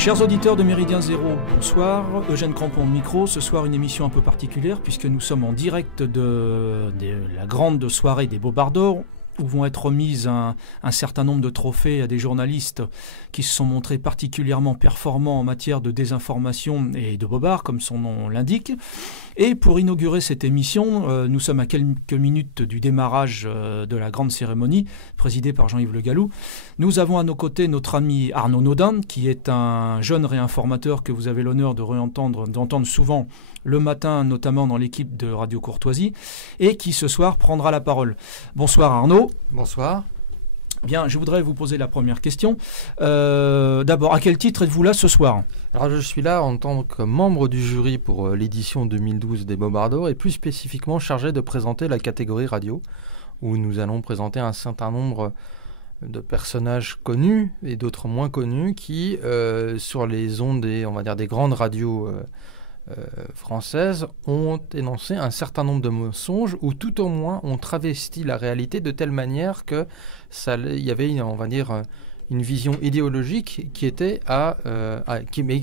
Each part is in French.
Chers auditeurs de Méridien Zéro, bonsoir. Eugène Crampon au micro. Ce soir, une émission un peu particulière puisque nous sommes en direct de la grande soirée des Bobards d'Or, où vont être remises un certain nombre de trophées à des journalistes qui se sont montrés particulièrement performants en matière de désinformation et de bobards, comme son nom l'indique. Et pour inaugurer cette émission, nous sommes à quelques minutes du démarrage de la grande cérémonie, présidée par Jean-Yves Le Gallou. Nous avons à nos côtés notre ami Arnaud Naudin, qui est un jeune réinformateur que vous avez l'honneur d'entendre souvent le matin, notamment dans l'équipe de Radio Courtoisie, et qui ce soir prendra la parole. Bonsoir Arnaud. Bonsoir. Bien, je voudrais vous poser la première question. D'abord, à quel titre êtes-vous là ce soir ? Alors, je suis là en tant que membre du jury pour l'édition 2012 des Bobards d'Or et plus spécifiquement chargé de présenter la catégorie radio, où nous allons présenter un certain nombre de personnages connus et d'autres moins connus qui, sur les ondes des grandes radios françaises, ont énoncé un certain nombre de mensonges ou tout au moins ont travesti la réalité de telle manière que il y avait une vision idéologique qui était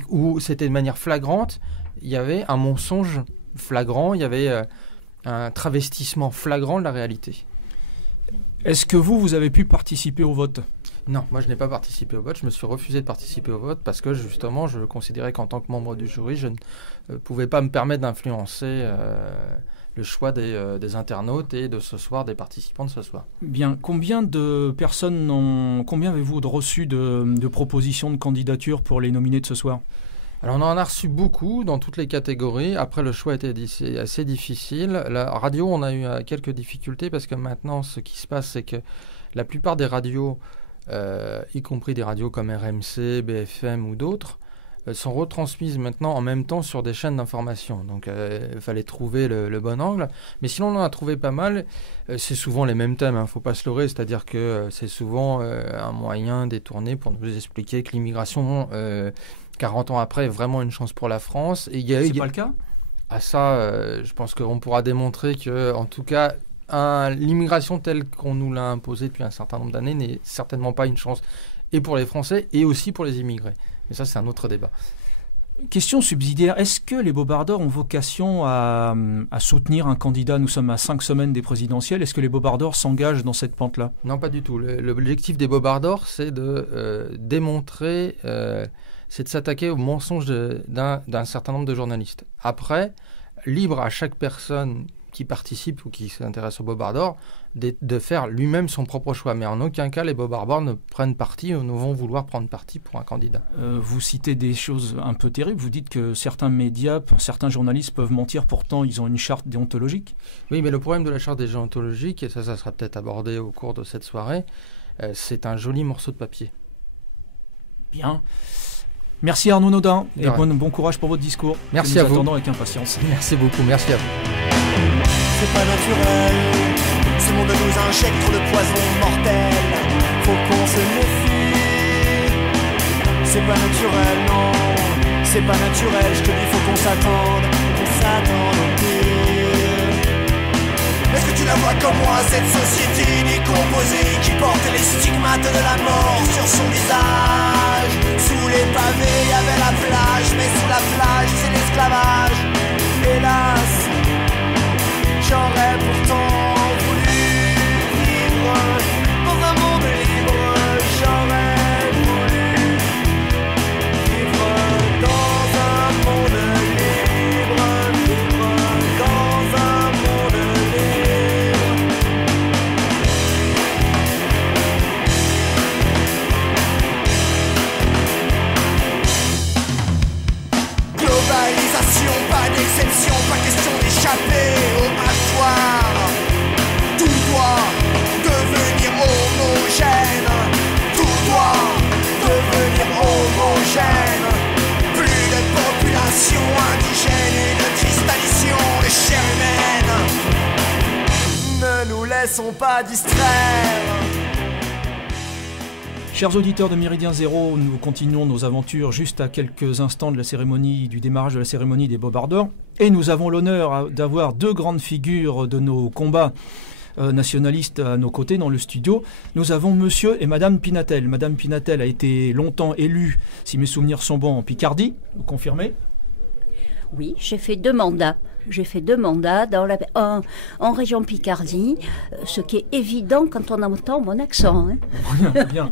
où c'était de manière flagrante, il y avait un mensonge flagrant, il y avait un travestissement flagrant de la réalité. Est-ce que vous avez pu participer au vote ? Non, moi je n'ai pas participé au vote. Je me suis refusé de participer au vote parce que justement je considérais qu'en tant que membre du jury, je ne pouvais pas me permettre d'influencer le choix des internautes et de ce soir, des participants de ce soir. Bien, combien avez-vous reçu de propositions de candidature pour les nominés de ce soir ? Alors on en a reçu beaucoup dans toutes les catégories. Après, le choix était assez difficile. La radio, on a eu quelques difficultés parce que maintenant ce qui se passe, c'est que la plupart des radios, y compris des radios comme RMC, BFM ou d'autres, sont retransmises maintenant en même temps sur des chaînes d'information. Donc il fallait trouver le bon angle. Mais sinon, on en a trouvé pas mal. C'est souvent les mêmes thèmes, faut pas se leurrer. C'est-à-dire que c'est souvent un moyen détourné pour nous expliquer que l'immigration, 40 ans après, est vraiment une chance pour la France. Et c'est pas le cas ? À ça, je pense qu'on pourra démontrer que, en tout cas, l'immigration telle qu'on nous l'a imposée depuis un certain nombre d'années n'est certainement pas une chance et pour les Français et aussi pour les immigrés. Mais ça, c'est un autre débat. Question subsidiaire, est-ce que les Bobards d'Or ont vocation à soutenir un candidat ? Nous sommes à 5 semaines des présidentielles. Est-ce que les Bobards d'Or s'engagent dans cette pente-là ? Non, pas du tout. L'objectif des Bobards d'Or, c'est de démontrer, c'est de s'attaquer aux mensonges d'un certain nombre de journalistes. Après, libre à chaque personne qui participe ou qui s'intéresse aux Bobards d'Or de faire lui-même son propre choix. Mais en aucun cas, les Bobards d'Or ne prennent parti ou ne vont vouloir prendre parti pour un candidat. Vous citez des choses un peu terribles. Vous dites que certains médias, certains journalistes peuvent mentir. Pourtant, ils ont une charte déontologique. Oui, mais le problème de la charte déontologique, et ça sera peut-être abordé au cours de cette soirée, c'est un joli morceau de papier. Bien. Merci Arnaud Naudin et bon courage pour votre discours. Merci à vous. Nous attendons avec impatience. Merci beaucoup, merci à vous. C'est pas naturel, ce monde nous injecte trop de poison mortel. Faut qu'on se méfie. C'est pas naturel, non. C'est pas naturel, je te dis faut qu'on s'attende au pire. Est-ce que tu la vois comme moi, cette société décomposée qui porte les stigmates de la mort sur son visage? Sous les pavés, y avait la plage, mais sous la plage, c'est l'esclavage. Hélas, j'aurais pourtant voulu vivre dans un monde libre. J'aurais voulu vivre dans un monde libre. Vivre dans un monde libre. Globalisation, pas d'exception, pas question d'échapper au mâchoire. Tout doit devenir homogène. Tout doit devenir homogène. Plus de population indigène et de cristallisation de chair humaine. Ne nous laissons pas distraire. Chers auditeurs de Méridien Zéro, nous continuons nos aventures juste à quelques instants de la cérémonie, du démarrage de la cérémonie des Bobards d'Or. Et nous avons l'honneur d'avoir deux grandes figures de nos combats nationalistes à nos côtés dans le studio. Nous avons monsieur et madame Pinatel. Madame Pinatel a été longtemps élue, si mes souvenirs sont bons, en Picardie. Vous confirmez ? Oui, j'ai fait 2 mandats. J'ai fait 2 mandats en région Picardie, ce qui est évident quand on entend mon accent. Bien, bien.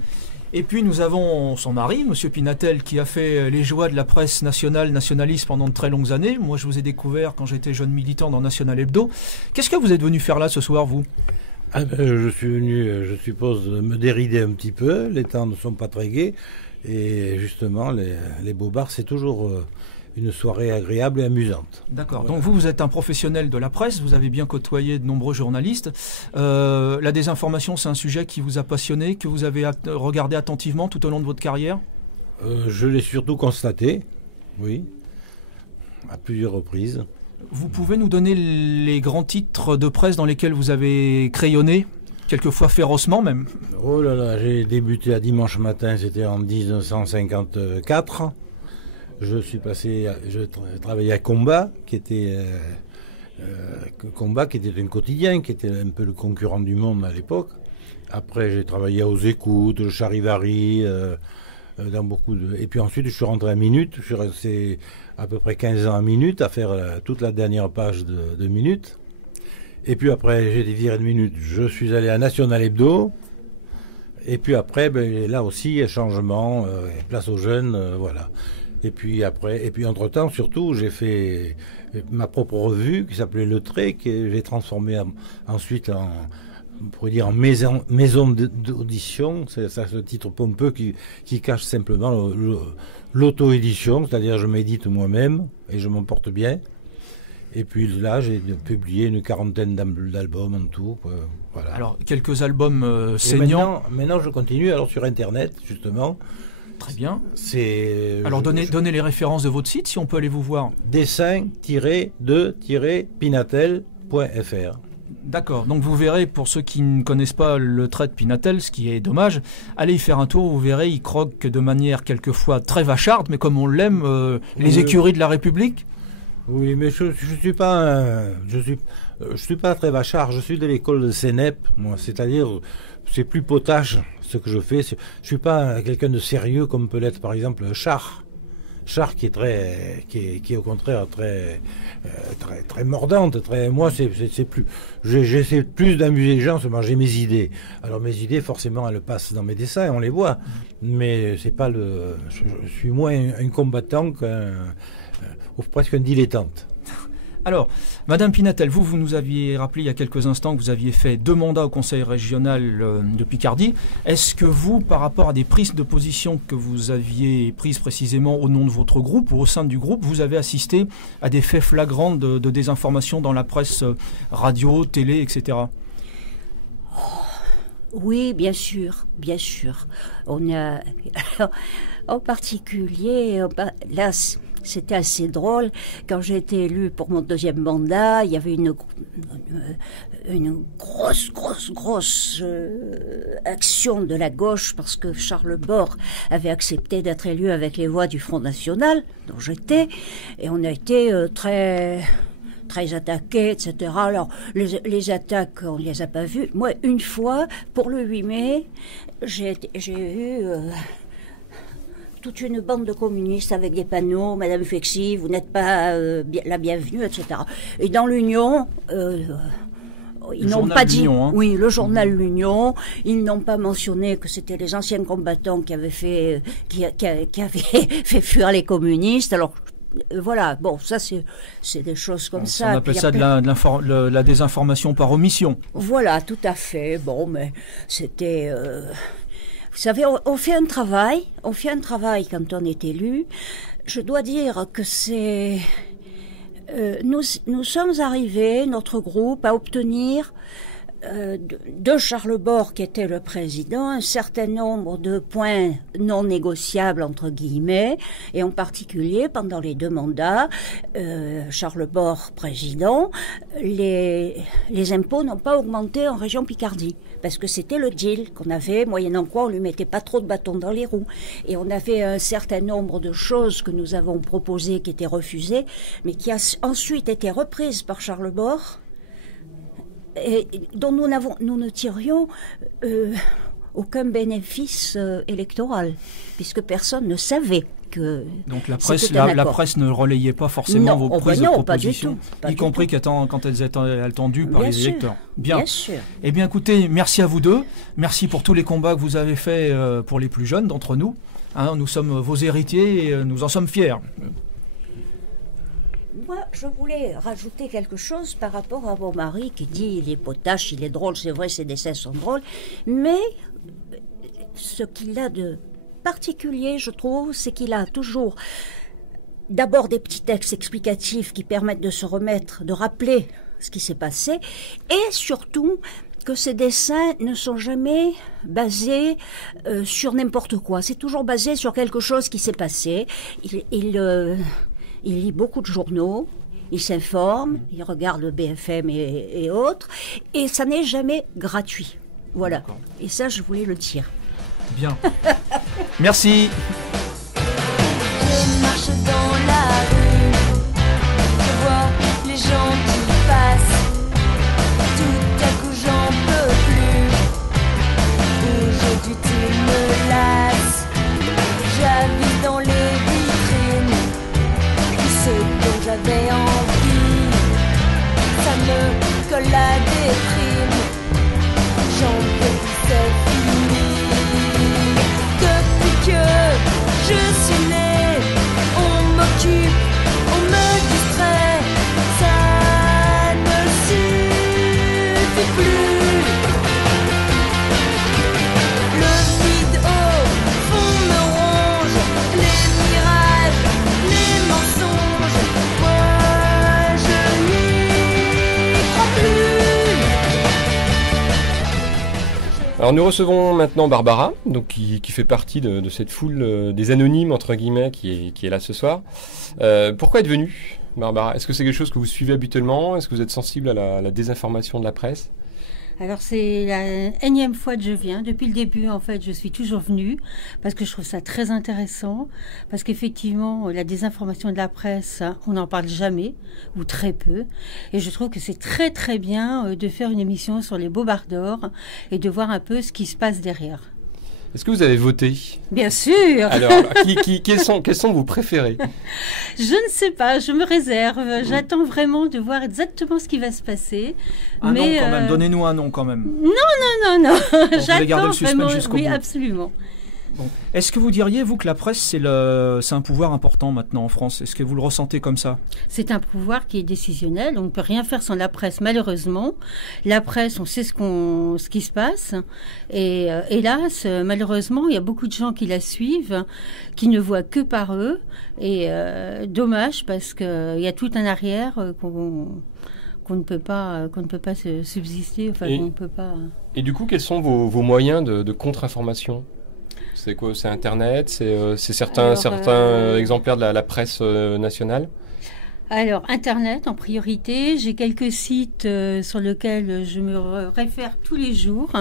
Et puis nous avons son mari, monsieur Pinatel, qui a fait les joies de la presse nationale, nationaliste pendant de très longues années. Moi, je vous ai découvert quand j'étais jeune militant dans National Hebdo. Qu'est-ce que vous êtes venu faire là ce soir, vous ? Je suis venu, je suppose, me dérider un petit peu. Les temps ne sont pas très gais. Et justement, les Bobards, c'est toujours une soirée agréable et amusante. D'accord. Voilà. Donc vous êtes un professionnel de la presse, vous avez bien côtoyé de nombreux journalistes. La désinformation, c'est un sujet qui vous a passionné, que vous avez regardé attentivement tout au long de votre carrière ? Je l'ai surtout constaté, oui, à plusieurs reprises. Vous pouvez nous donner les grands titres de presse dans lesquels vous avez crayonné ? Quelquefois férocement même. Oh là là, j'ai débuté à Dimanche Matin, c'était en 1954. Je travaillais à Combat, qui était un quotidien, qui était un peu le concurrent du Monde à l'époque. Après, j'ai travaillé aux Écoutes, Charivari, dans beaucoup de... Et puis ensuite, je suis rentré à Minute. Je suis resté à peu près 15 ans à Minute, à faire toute la dernière page de Minute. Et puis après, j'ai été viré de Minute. Je suis allé à National Hebdo. Et puis après, là aussi, changement, place aux jeunes, voilà. Et puis entre-temps, surtout, j'ai fait ma propre revue qui s'appelait Le Trait, que j'ai transformée ensuite en maison d'audition. C'est ça, ce titre pompeux qui cache simplement l'auto-édition, c'est-à-dire je m'édite moi-même et je m'en porte bien. Et puis là, j'ai publié une 40aine d'albums en tout. Voilà. Alors, quelques albums saignants. Maintenant, je continue sur Internet, justement. Très bien. Alors, donnez les références de votre site, si on peut aller vous voir. dessin-de-pinatel.fr. D'accord. Donc, vous verrez, pour ceux qui ne connaissent pas le trait de Pinatel, ce qui est dommage, allez y faire un tour, vous verrez, il croque de manière quelquefois très vacharde, mais comme on l'aime, les écuries de la République. Oui, mais je suis pas très vachard. Je suis de l'école de Sénep, moi. C'est-à-dire, c'est plus potache ce que je fais. Je suis pas quelqu'un de sérieux comme peut l'être par exemple Char qui est au contraire très mordante. Moi, c'est plus. J'essaie plus d'amuser les gens. Seulement, j'ai mes idées. Alors mes idées, forcément, elles passent dans mes dessins, on les voit. Mais c'est pas je suis moins un combattant ou presque un dilettante. Alors, Madame Pinatel, vous nous aviez rappelé il y a quelques instants que vous aviez fait 2 mandats au Conseil régional de Picardie. Est-ce que vous, par rapport à des prises de position que vous aviez prises précisément au nom de votre groupe ou au sein du groupe, vous avez assisté à des faits flagrants de désinformation dans la presse radio, télé, etc. Oui, bien sûr, bien sûr. On a, en particulier, là, c'était assez drôle. Quand j'ai été élue pour mon 2e mandat, il y avait une grosse action de la gauche parce que Charles Bort avait accepté d'être élu avec les voix du Front National, dont j'étais, et on a été très attaqués, etc. Alors, les attaques, on ne les a pas vues. Moi, une fois, pour le 8 mai, j'ai eu toute une bande de communistes avec des panneaux, Madame Fexy, vous n'êtes pas la bienvenue, etc. Et dans l'Union, ils n'ont pas dit, oui, le journal L'Union, ils n'ont pas mentionné que c'était les anciens combattants qui avaient fait fuir les communistes. Alors, voilà, bon, ça c'est des choses comme ça. On appelle ça de la désinformation par omission. Voilà, tout à fait. Bon, mais c'était... Vous savez, on fait un travail quand on est élu. Je dois dire que c'est... Nous sommes arrivés, notre groupe, à obtenir de Charles Bort, qui était le président, un certain nombre de points non négociables, entre guillemets, et en particulier, pendant les 2 mandats, Charles Bort président, les impôts n'ont pas augmenté en région Picardie, parce que c'était le deal qu'on avait, moyennant quoi on lui mettait pas trop de bâtons dans les roues. Et on avait un certain nombre de choses que nous avons proposées qui étaient refusées, mais qui a ensuite été reprises par Charles Bort, et dont nous ne tirions aucun bénéfice électoral, puisque personne ne savait que. Donc la presse ne relayait pas forcément vos prises de proposition, y compris quand elles étaient attendues par les électeurs. Bien sûr. Eh bien écoutez, merci à vous deux, merci pour tous les combats que vous avez faits pour les plus jeunes d'entre nous. Hein, nous sommes vos héritiers et nous en sommes fiers. Moi, je voulais rajouter quelque chose par rapport à mon mari qui dit il est potache, il est drôle, c'est vrai, ses dessins sont drôles, mais ce qu'il a de particulier, je trouve, c'est qu'il a toujours d'abord des petits textes explicatifs qui permettent de se remettre, de rappeler ce qui s'est passé, et surtout que ces dessins ne sont jamais basés sur n'importe quoi. C'est toujours basé sur quelque chose qui s'est passé. Il lit beaucoup de journaux, il s'informe, il regarde le BFM et autres, et ça n'est jamais gratuit. Voilà. D'accord. Et ça, je voulais le dire. Bien. Merci. Je marche dans la rue, je vois les gens qui passent. Tout à coup, j'en peux plus. Aujourd'hui, tu me lasses. J'habite dans les vitrines. Ce dont j'avais envie, ça me colle la déprime. J'en peux plus, c'est fini. Depuis que je suis née, on m'occupe, on me distrait. Ça ne suffit plus. Le vide au fond me ronge, les mirages, les mensonges. Moi, je n'y crois plus. Alors nous recevons maintenant Barbara, donc qui fait partie de cette foule des anonymes, entre guillemets, qui est là ce soir. Pourquoi êtes venue, Barbara? Est-ce que c'est quelque chose que vous suivez habituellement? Est-ce que vous êtes sensible à la désinformation de la presse? Alors c'est la énième fois que je viens. Depuis le début, en fait, je suis toujours venue parce que je trouve ça très intéressant. Parce qu'effectivement, la désinformation de la presse, on n'en parle jamais ou très peu. Et je trouve que c'est très très bien de faire une émission sur les Bobards d'Or et de voir un peu ce qui se passe derrière. Est-ce que vous avez voté? Bien sûr. Alors, quels sont vos préférés? Je ne sais pas, je me réserve. J'attends vraiment de voir exactement ce qui va se passer. Un nom quand même, donnez-nous un nom quand même. Non. Vous voulez garder le suspense jusqu'au bout. Oui, absolument. Bon. Est-ce que vous diriez, vous, que la presse, c'est un pouvoir important maintenant en France? Est-ce que vous le ressentez comme ça? C'est un pouvoir qui est décisionnel. On ne peut rien faire sans la presse, malheureusement. La presse, on sait ce qui se passe. Et hélas, malheureusement, il y a beaucoup de gens qui la suivent, qui ne voient que par eux. Et dommage, parce qu'il y a tout un arrière qu'on ne peut pas subsister. Enfin, qu'on ne peut pas... Et du coup, quels sont vos moyens de contre-information? C'est quoi? C'est Internet? C'est certains exemplaires de la presse nationale? Alors, Internet en priorité. J'ai quelques sites sur lesquels je me réfère tous les jours,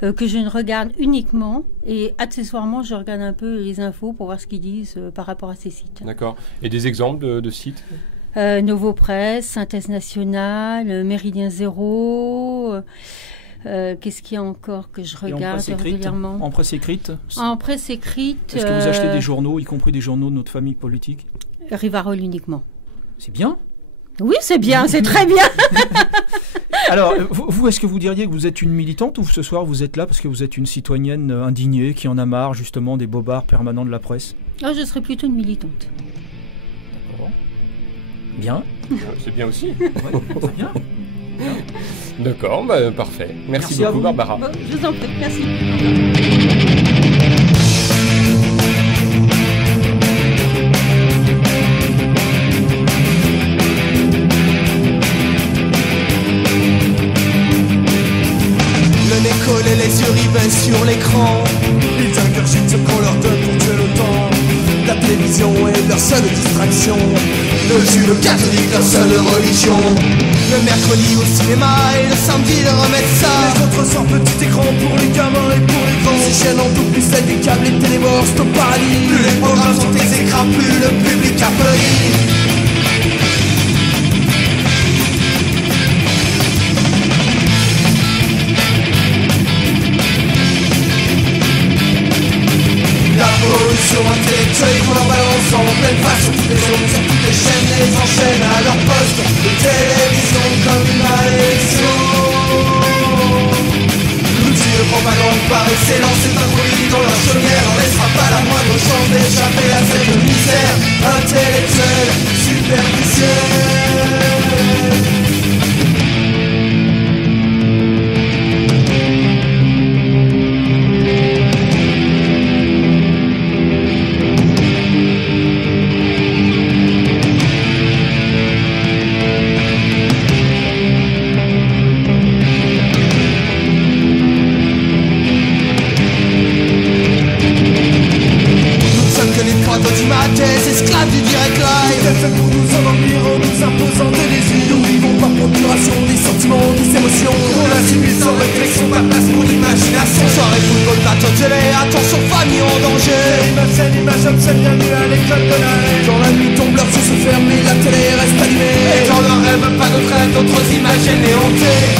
que je ne regarde uniquement. Et accessoirement, je regarde un peu les infos pour voir ce qu'ils disent par rapport à ces sites. D'accord. Et des exemples de sites? Novo Presse, Synthèse Nationale, Méridien Zéro... qu'est-ce qu'il y a encore que je regarde régulièrement? En presse écrite? En presse écrite. Est-ce que vous achetez des journaux, y compris des journaux de notre famille politique? Rivarol uniquement. C'est bien? Oui, c'est bien, c'est très bien. Alors, vous, est-ce que vous diriez que vous êtes une militante, ou ce soir vous êtes là parce que vous êtes une citoyenne indignée qui en a marre justement des bobards permanents de la presse? Je serais plutôt une militante. D'accord. Bien. C'est bien aussi. Ouais, très bien. D'accord, parfait. Merci beaucoup, Barbara. Je vous en prie, merci. Le nez collé, les yeux rivés sur l'écran. Ils ingurgitent ce qu'on leur donne pour tuer le temps. La télévision est leur seule distraction. Le Jules catholique, leur seule religion. Le mercredi au cinéma et le samedi le remède ça. Les autres sont petits écrans pour les gamins et pour les grands. Ces chaînes en tout, plus celles des câbles et télémors, au paradis. Plus les programmes sont des écrans, plus le public applaudit. image obscène, bienvenue à l'école de la haine. Quand la nuit tombe, leurs yeux se ferment et la télé reste allumée. Et quand leur rêve, pas d'autres rêves, d'autres images anéantées.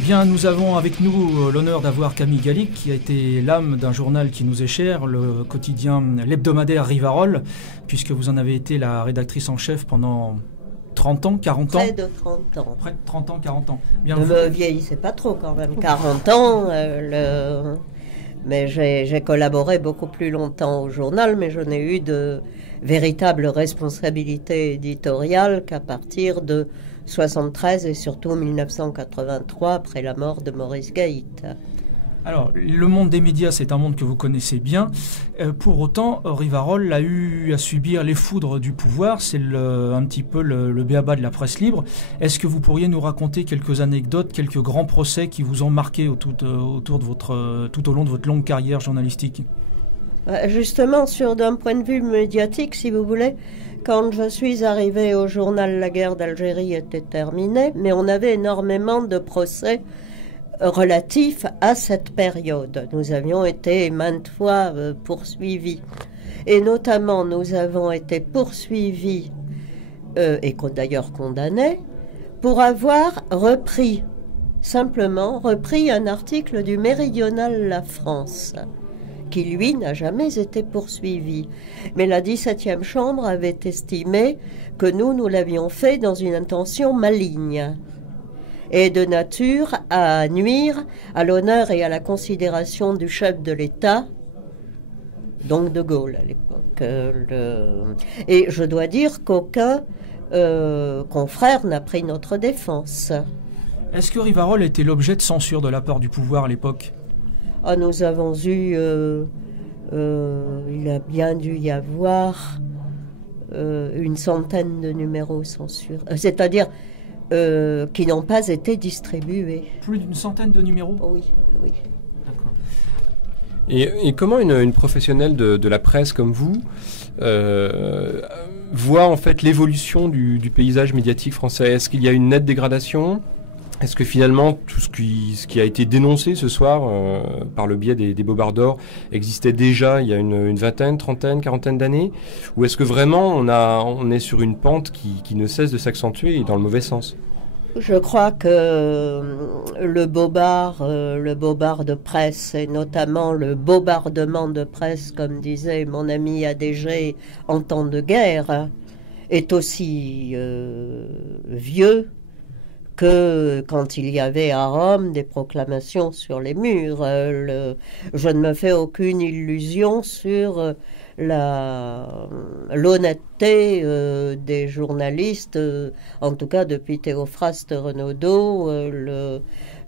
Bien, nous avons avec nous l'honneur d'avoir Camille Gallic, qui a été l'âme d'un journal qui nous est cher, le quotidien, l'hebdomadaire Rivarol, puisque vous en avez été la rédactrice en chef pendant 30 ans, 40 ans. Près de 30 ans. Près de 30 ans, 40 ans. Bien, Ne me vieillissez pas trop quand même, 40 ans. Mais j'ai collaboré beaucoup plus longtemps au journal, mais je n'ai eu de véritable responsabilité éditoriale qu'à partir de 73 et surtout 1983, après la mort de Maurice Gaït. Alors, le monde des médias, c'est un monde que vous connaissez bien. Pour autant, Rivarol a eu à subir les foudres du pouvoir. C'est un petit peu le b.a.-ba de la presse libre. Est-ce que vous pourriez nous raconter quelques anecdotes, quelques grands procès qui vous ont marqué tout au long de votre longue carrière journalistique ? Justement, d'un point de vue médiatique, si vous voulez, quand je suis arrivée au journal, la guerre d'Algérie était terminée, mais on avait énormément de procès relatifs à cette période. Nous avions été maintes fois poursuivis. Et notamment, nous avons été poursuivis et d'ailleurs condamnés pour avoir simplement repris un article du Méridional La France, qui, lui, n'a jamais été poursuivi. Mais la 17e chambre avait estimé que nous l'avions fait dans une intention maligne et de nature à nuire à l'honneur et à la considération du chef de l'État, donc de Gaulle à l'époque. Et je dois dire qu'aucun confrère n'a pris notre défense. Est-ce que Rivarol était l'objet de censure de la part du pouvoir à l'époque ? Nous avons eu, il a bien dû y avoir une centaine de numéros censure, c'est-à-dire qui n'ont pas été distribués. Plus d'une centaine de numéros ? Oui. D'accord. Et comment une professionnelle de la presse comme vous voit en fait l'évolution du paysage médiatique français ? Est-ce qu'il y a une nette dégradation ? Est-ce que finalement tout ce qui a été dénoncé ce soir par le biais des Bobards d'Or existait déjà il y a une vingtaine, trentaine, quarantaine d'années ? Ou est-ce que vraiment on est sur une pente qui ne cesse de s'accentuer et dans le mauvais sens ? Je crois que le bobard de presse, et notamment le bobardement de presse, comme disait mon ami ADG en temps de guerre, est aussi vieux que quand il y avait à Rome des proclamations sur les murs. Je ne me fais aucune illusion sur l'honnêteté des journalistes, en tout cas depuis Théophraste Renaudot.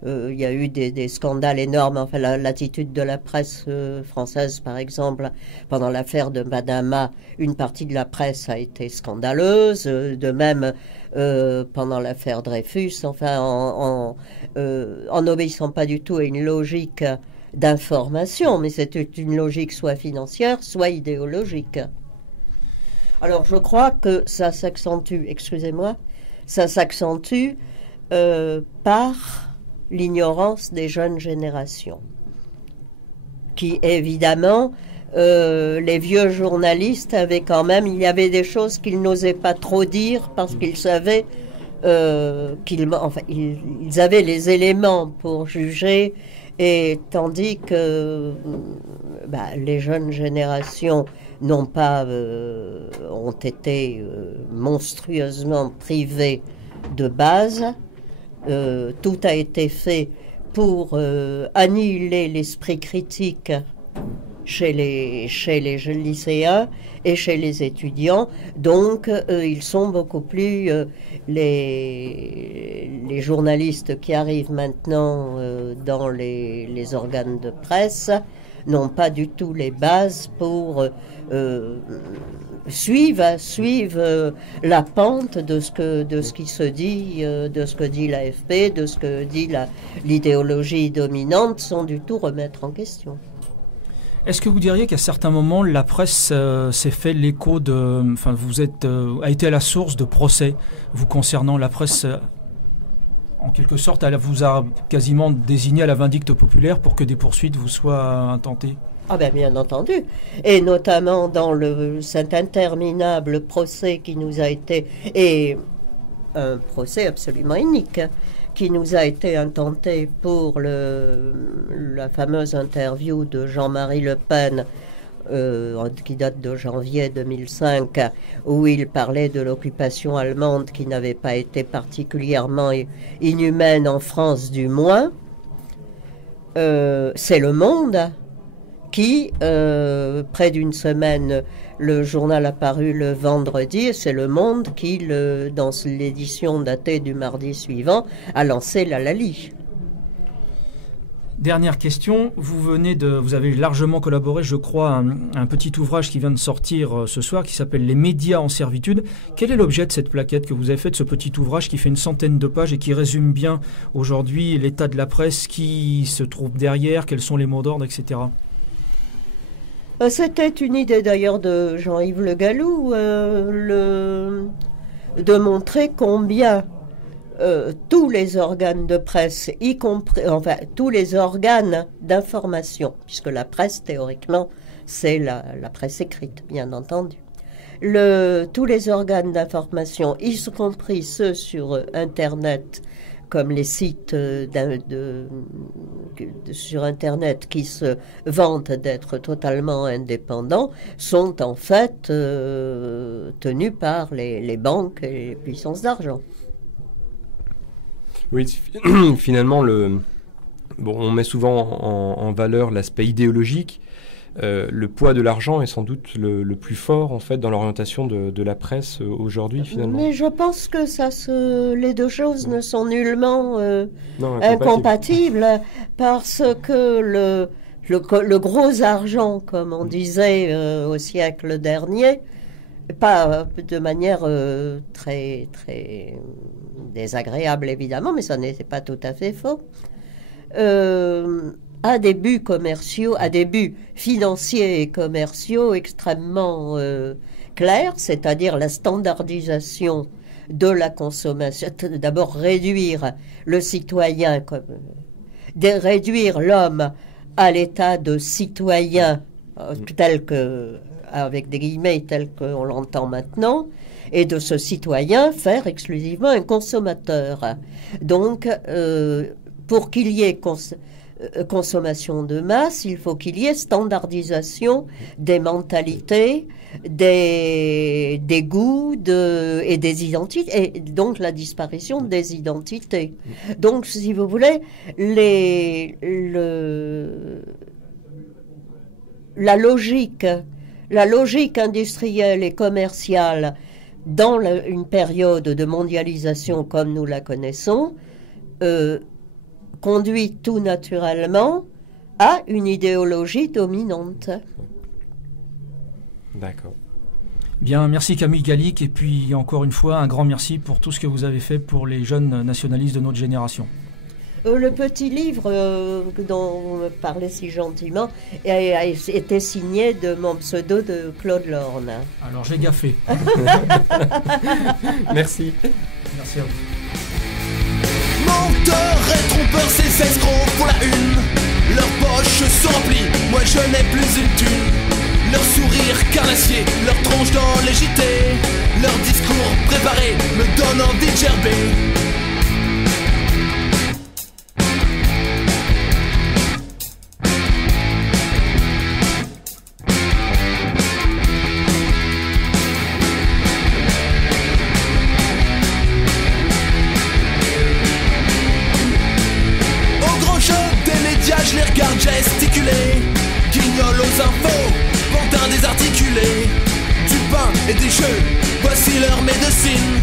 Il y a eu des scandales énormes. Enfin, l'attitude de la presse française, par exemple, pendant l'affaire de Madama, une partie de la presse a été scandaleuse. De même, pendant l'affaire Dreyfus, enfin, en n'obéissant pas du tout à une logique d'information, mais c'est une logique soit financière, soit idéologique. Alors, je crois que ça s'accentue, par l'ignorance des jeunes générations, qui évidemment, les vieux journalistes avaient quand même, il y avait des choses qu'ils n'osaient pas trop dire parce qu'ils savaient qu'ils avaient les éléments pour juger, et tandis que les jeunes générations ont été monstrueusement privées de base. Tout a été fait pour annihiler l'esprit critique chez les jeunes lycéens et chez les étudiants. Donc, ils sont beaucoup plus... les journalistes qui arrivent maintenant dans les organes de presse n'ont pas du tout les bases pour suivre la pente de ce qui se dit, de ce que dit l'AFP, de ce que dit l'idéologie dominante, sans du tout remettre en question. Est-ce que vous diriez qu'à certains moments, la presse s'est fait l'écho a été à la source de procès vous concernant, la presse en quelque sorte, elle vous a quasiment désigné à la vindicte populaire pour que des poursuites vous soient intentées. Ah ben bien entendu, et notamment dans cet interminable procès qui nous a été, et un procès absolument unique, qui nous a été intenté pour la fameuse interview de Jean-Marie Le Pen, qui date de janvier 2005, où il parlait de l'occupation allemande qui n'avait pas été particulièrement inhumaine en France du moins. C'est Le Monde qui, près d'une semaine, le journal a paru le vendredi, et c'est Le Monde qui, dans l'édition datée du mardi suivant, a lancé la Lali. Dernière question, vous avez largement collaboré, je crois, à un petit ouvrage qui vient de sortir ce soir, qui s'appelle « Les médias en servitude ». Quel est l'objet de cette plaquette que vous avez fait, de ce petit ouvrage qui fait une centaine de pages et qui résume bien aujourd'hui l'état de la presse, qui se trouve derrière, quels sont les mots d'ordre, etc. C'était une idée d'ailleurs de Jean-Yves Le Gallou, de montrer combien tous les organes de presse, y compris, enfin tous les organes d'information, puisque la presse théoriquement c'est la presse écrite, bien entendu. Tous les organes d'information, y compris ceux sur Internet, comme les sites sur Internet qui se vantent d'être totalement indépendants, sont en fait tenus par les banques et les puissances d'argent. Oui, finalement, on met souvent en valeur l'aspect idéologique. Le poids de l'argent est sans doute le plus fort en fait dans l'orientation de la presse aujourd'hui finalement. Mais je pense que les deux choses ne sont nullement incompatibles parce que le gros argent, comme on disait au siècle dernier, pas de manière très très désagréable évidemment, mais ça n'était pas tout à fait faux. À des buts commerciaux, à des buts financiers et commerciaux extrêmement clairs, c'est-à-dire la standardisation de la consommation. D'abord réduire le citoyen, réduire l'homme à l'état de citoyen tel que, avec des guillemets, tel qu'on l'entend maintenant, et de ce citoyen faire exclusivement un consommateur. Donc, pour qu'il y ait consommation de masse, il faut qu'il y ait standardisation des mentalités, des goûts et des identités, et donc la disparition des identités. Donc, si vous voulez, la logique industrielle et commerciale dans une période de mondialisation comme nous la connaissons, conduit tout naturellement à une idéologie dominante. D'accord. Bien, merci Camille Gallic, et puis encore une fois, un grand merci pour tout ce que vous avez fait pour les jeunes nationalistes de notre génération. Le petit livre dont on me parlait si gentiment a été signé de mon pseudo de Claude Lorne. Alors j'ai gaffé. Merci. Merci à vous. Menteurs et trompeurs, ces escrocs pour la une. Leurs poches sont remplies, moi je n'ai plus une thune. Leur sourire carnassier, leur tronche dans les JT. Leur discours préparé me donne envie de gerber. Je les regarde gesticuler, guignol aux infos, pantin désarticulé. Du pain et des jeux, voici leur médecine.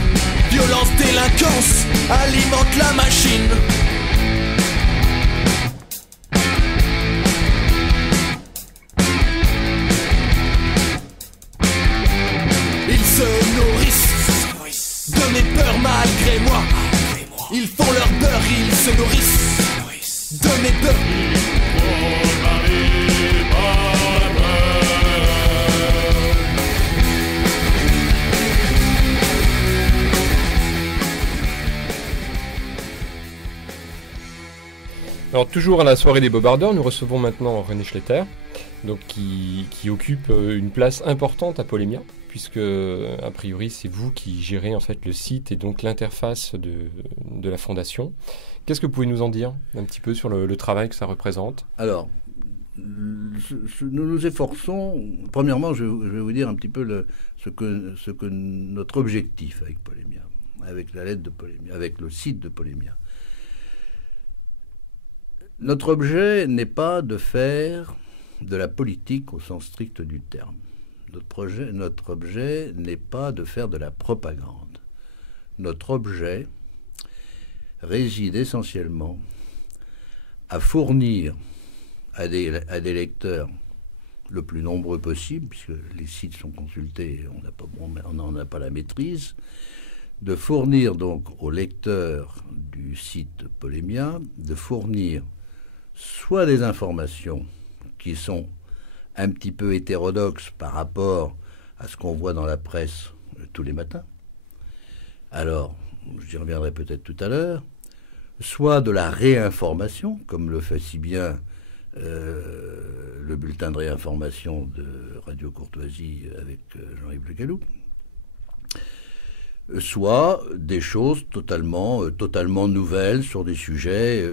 Violence, délinquance, alimente la machine. Ils se nourrissent de mes peurs malgré moi. Ils font leur beurre, ils se nourrissent de mes peurs. Alors toujours à la soirée des Bobardeurs, nous recevons maintenant René Schletter, donc qui occupe une place importante à Polémia, puisque a priori c'est vous qui gérez en fait le site et donc l'interface de la fondation. Qu'est-ce que vous pouvez nous en dire un petit peu sur le travail que ça représente? Alors, nous nous efforçons. Premièrement, je vais vous dire un petit peu ce que notre objectif avec Polémia, avec la lettre de Polémia, avec le site de Polémia. Notre objet n'est pas de faire de la politique au sens strict du terme. Notre objet n'est pas de faire de la propagande. Notre objet réside essentiellement à fournir à des lecteurs le plus nombreux possible, puisque les sites sont consultés, on n'en a pas la maîtrise, de fournir donc aux lecteurs du site Polémia, de fournir soit des informations qui sont un petit peu hétérodoxes par rapport à ce qu'on voit dans la presse tous les matins. Alors, j'y reviendrai peut-être tout à l'heure, soit de la réinformation, comme le fait si bien le bulletin de réinformation de Radio Courtoisie avec Jean-Yves Le Gallou, soit des choses totalement nouvelles sur des sujets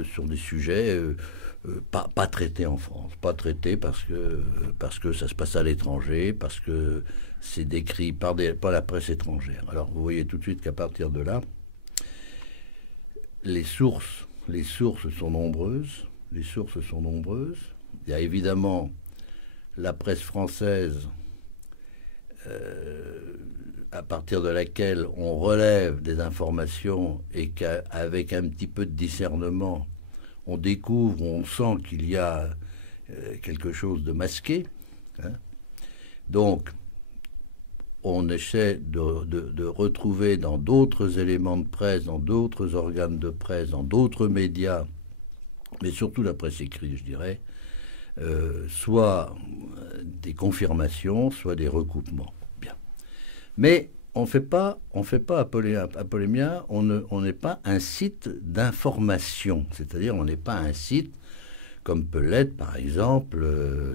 pas traités en France, pas traités parce que ça se passe à l'étranger, parce que c'est décrit par la presse étrangère. Alors vous voyez tout de suite qu'à partir de là, les sources sont nombreuses. Il y a évidemment la presse française, à partir de laquelle on relève des informations et qu'avec un petit peu de discernement, on découvre, on sent qu'il y a quelque chose de masqué. Hein. Donc, on essaie de retrouver dans d'autres éléments de presse, dans d'autres organes de presse, dans d'autres médias, mais surtout la presse écrite, je dirais, soit des confirmations, soit des recoupements. Bien. Mais on fait pas à Polémia, on n'est pas un site d'information, c'est-à-dire on n'est pas un site comme peut l'être, par exemple,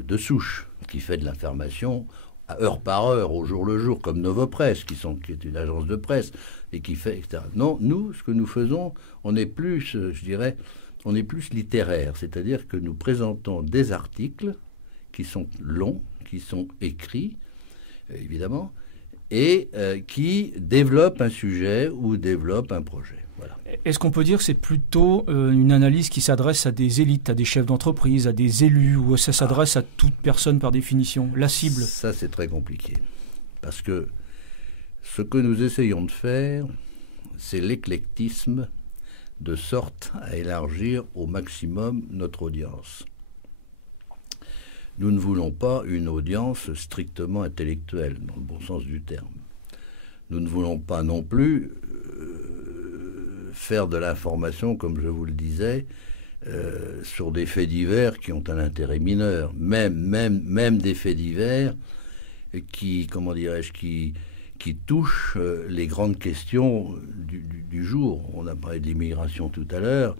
de Souche, qui fait de l'information à heure par heure, au jour le jour, comme Novopresse, qui est une agence de presse, et qui fait, etc. Non, nous, ce que nous faisons, on est plus, je dirais, on est plus littéraire, c'est-à-dire que nous présentons des articles qui sont longs, qui sont écrits, évidemment, et qui développent un sujet ou développent un projet. Voilà. Est-ce qu'on peut dire que c'est plutôt une analyse qui s'adresse à des élites, à des chefs d'entreprise, à des élus, ou ça s'adresse à toute personne par définition? La cible? Ça, c'est très compliqué. Parce que ce que nous essayons de faire, c'est l'éclectisme, de sorte à élargir au maximum notre audience. Nous ne voulons pas une audience strictement intellectuelle, dans le bon sens du terme. Nous ne voulons pas non plus faire de l'information, comme je vous le disais, sur des faits divers qui ont un intérêt mineur. Même des faits divers qui, comment dirais-je, qui touchent les grandes questions du jour. On a parlé de l'immigration tout à l'heure.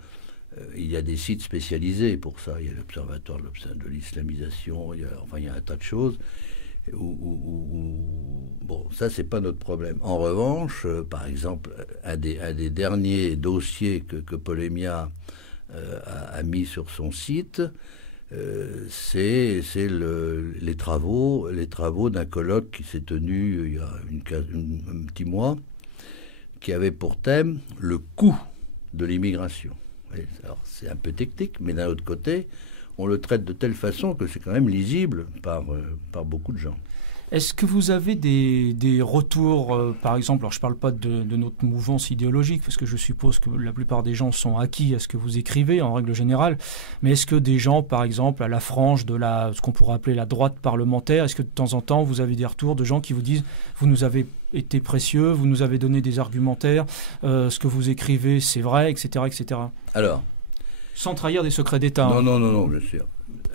Il y a des sites spécialisés pour ça. Il y a l'Observatoire de l'islamisation, il y a un tas de choses. Bon, ça, c'est pas notre problème. En revanche, par exemple, un des derniers dossiers que Polémia a mis sur son site, c'est les travaux d'un colloque qui s'est tenu il y a un petit mois, qui avait pour thème le coût de l'immigration. Alors, c'est un peu technique, mais d'un autre côté, on le traite de telle façon que c'est quand même lisible par beaucoup de gens. Est-ce que vous avez des retours, par exemple, alors je ne parle pas de notre mouvance idéologique, parce que je suppose que la plupart des gens sont acquis à ce que vous écrivez, en règle générale, mais est-ce que des gens, par exemple, à la frange de ce qu'on pourrait appeler la droite parlementaire, est-ce que de temps en temps, vous avez des retours de gens qui vous disent « vous nous avez été précieux, vous nous avez donné des argumentaires, ce que vous écrivez, c'est vrai, etc. etc. » Alors, sans trahir des secrets d'État. Non, bien sûr.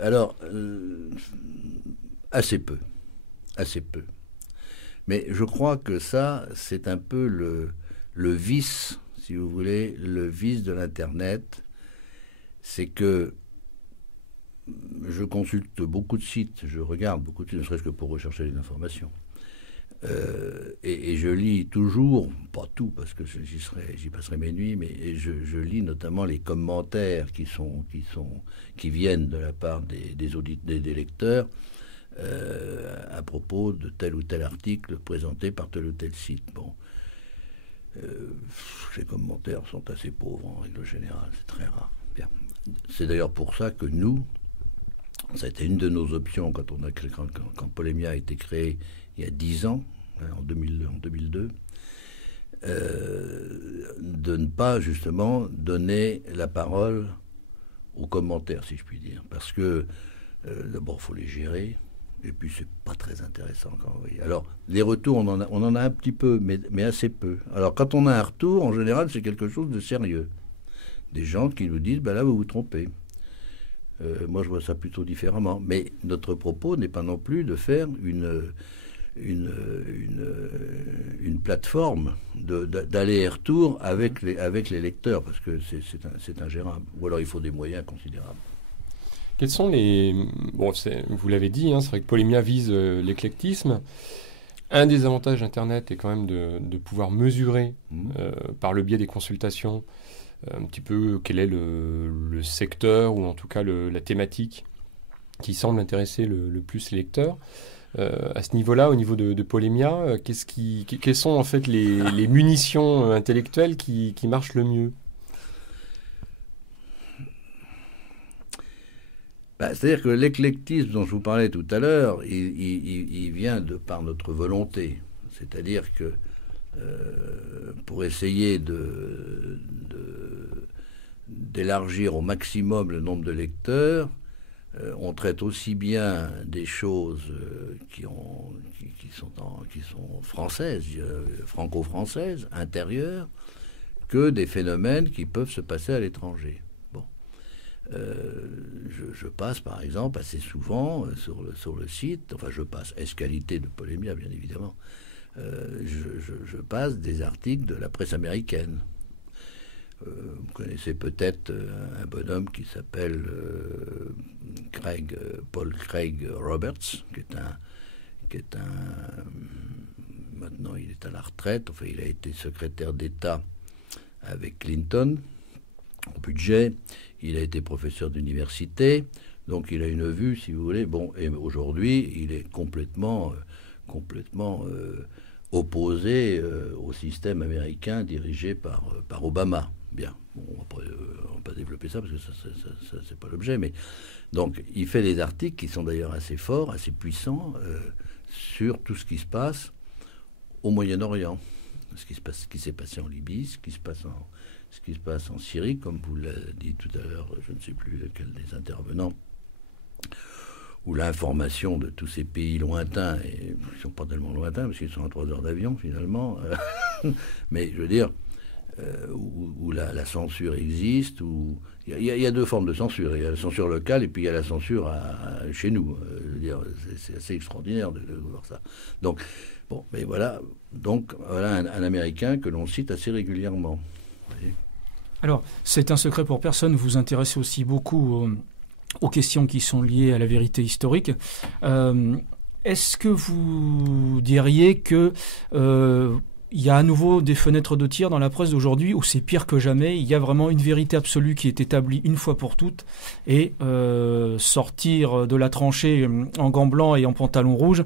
Alors, assez peu. Mais je crois que ça, c'est un peu le vice, si vous voulez, le vice de l'Internet. c'est que je consulte beaucoup de sites, je regarde beaucoup de sites, ne serait-ce que pour rechercher les informations. Et je lis toujours, pas tout parce que j'y passerai mes nuits, mais je lis notamment les commentaires qui viennent de la part des lecteurs à propos de tel ou tel article présenté par tel ou tel site. Bon, ces commentaires sont assez pauvres en règle générale, c'est très rare. Bien. C'est d'ailleurs pour ça que nous, ça a été une de nos options quand Polémia a été créé il y a 10 ans, en 2002, de ne pas justement donner la parole aux commentaires, si je puis dire. Parce que d'abord, il faut les gérer, et puis c'est pas très intéressant quand vous voyez. Alors, les retours, on en a un petit peu, mais assez peu. Alors, quand on a un retour, en général, c'est quelque chose de sérieux. Des gens qui nous disent, ben là, vous vous trompez. Moi, je vois ça plutôt différemment. Mais notre propos n'est pas non plus de faire une plateforme d'aller et retour avec les lecteurs, parce que c'est ingérable. Ou alors il faut des moyens considérables. Quels sont les... Bon, vous l'avez dit, c'est vrai que Polémia vise l'éclectisme. Un des avantages d'Internet est quand même de pouvoir mesurer, par le biais des consultations, un petit peu quel est le secteur, ou en tout cas la thématique qui semble intéresser le plus les lecteurs. À ce niveau-là, au niveau de Polémia, quelles sont en fait les munitions intellectuelles qui marchent le mieux? C'est-à-dire que l'éclectisme dont je vous parlais tout à l'heure, il vient par notre volonté. C'est-à-dire que pour essayer d'élargir au maximum le nombre de lecteurs, on traite aussi bien des choses qui sont françaises, franco-françaises, intérieures, que des phénomènes qui peuvent se passer à l'étranger. Bon, je passe par exemple assez souvent sur le site, enfin je passe, qualité de Polémia bien évidemment, je passe des articles de la presse américaine. Vous connaissez peut-être un bonhomme qui s'appelle Paul Craig Roberts, qui est un maintenant il est à la retraite, enfin il a été secrétaire d'État avec Clinton au budget, il a été professeur d'université, donc il a une vue, si vous voulez, bon, et aujourd'hui il est complètement opposé au système américain dirigé par Obama. Bien, bon, après, on ne va pas développer ça parce que ça c'est pas l'objet, mais donc il fait des articles qui sont d'ailleurs assez forts, assez puissants sur tout ce qui se passe au Moyen-Orient, ce qui s'est passé en Libye, ce qui se passe en Syrie, comme vous l'avez dit tout à l'heure, je ne sais plus lequel des intervenants, où l'information de tous ces pays lointains, et ils ne sont pas tellement lointains parce qu'ils sont à 3 heures d'avion finalement, mais je veux dire, où la censure existe, où il y a deux formes de censure. Il y a la censure locale et puis il y a la censure chez nous. Je veux dire, c'est assez extraordinaire de voir ça. Donc, bon, mais voilà. Donc, voilà un Américain que l'on cite assez régulièrement. Vous voyez ? Alors, c'est un secret pour personne. Vous vous intéressez aussi beaucoup aux questions qui sont liées à la vérité historique. Est-ce que vous diriez que il y a à nouveau des fenêtres de tir dans la presse d'aujourd'hui où c'est pire que jamais? Il y a vraiment une vérité absolue qui est établie une fois pour toutes, et sortir de la tranchée en gants blancs et en pantalon rouge,